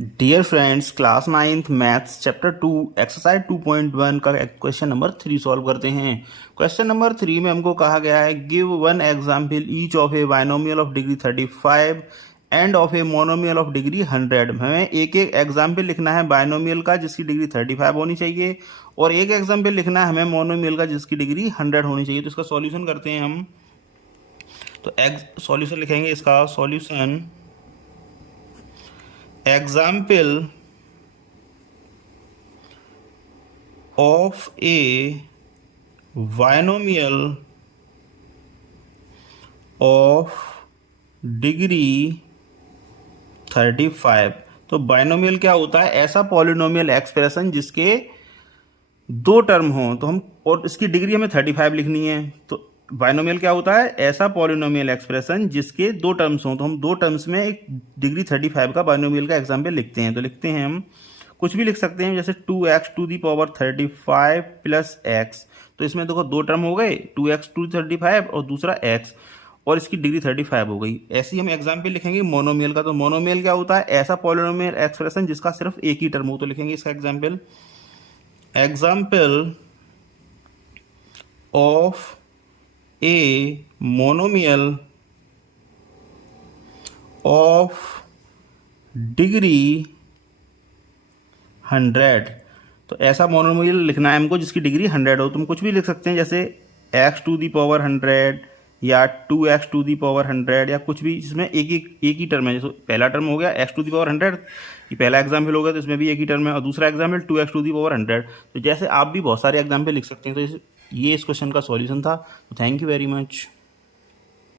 Dear friends, class 9th maths chapter 2 exercise 2.1 का question number 3 solve करते हैं। Question number 3 में हमको कहा गया है give one example each of A binomial of degree 35 end of a monomial of degree 100। हमें एक एक एग्जाम्पल लिखना है बाइनोमियल का जिसकी डिग्री 35 होनी चाहिए और एक एग्जाम्पल लिखना है हमें मोनोमियल का जिसकी डिग्री 100 होनी चाहिए। तो इसका सॉल्यूशन करते हैं हम। तो सॉल्यूशन लिखेंगे इसका solution example of a binomial of degree 35। तो बाइनोमियल क्या होता है? ऐसा पॉलिनोमियल एक्सप्रेशन जिसके दो टर्म हो, तो हम और इसकी डिग्री हमें 35 लिखनी है। तो बाइनोमियल क्या होता है? ऐसा पॉलिनोमियल एक्सप्रेशन जिसके दो टर्म्स हों, तो हम दो टर्म्स में एक डिग्री 35 का बाइनोमियल का एग्जाम्पल लिखते हैं। तो लिखते हैं हम, कुछ भी लिख सकते हैं, जैसे 2x to the power 35 plus x। तो इसमें देखो दो टर्म हो गए, 2x टू 35 और दूसरा x, और इसकी डिग्री 35 हो गई। ऐसे ही हम एग्जाम्पल लिखेंगे मोनोमियल का। तो मोनोमियल क्या होता है? ऐसा पॉलिनोमियल एक्सप्रेशन जिसका सिर्फ एक ही टर्म हो। तो लिखेंगे इसका example of a monomial of degree 100। तो ऐसा मोनोमियल लिखना है हमको जिसकी डिग्री 100 हो। तुम कुछ भी लिख सकते हैं, जैसे x टू दी पावर 100 या 2x टू दी पावर 100 या कुछ भी, जिसमें एक ही टर्म है। जैसे पहला टर्म हो गया x टू दी पावर 100, ये पहला एग्जाम्पल हो गया, तो इसमें भी एक ही टर्म है, और दूसरा example 2x to the power 100। तो जैसे आप भी बहुत सारे एग्जाम्पल लिख सकते हैं। तो ये इस क्वेश्चन का सॉल्यूशन था। तो थैंक यू वेरी मच।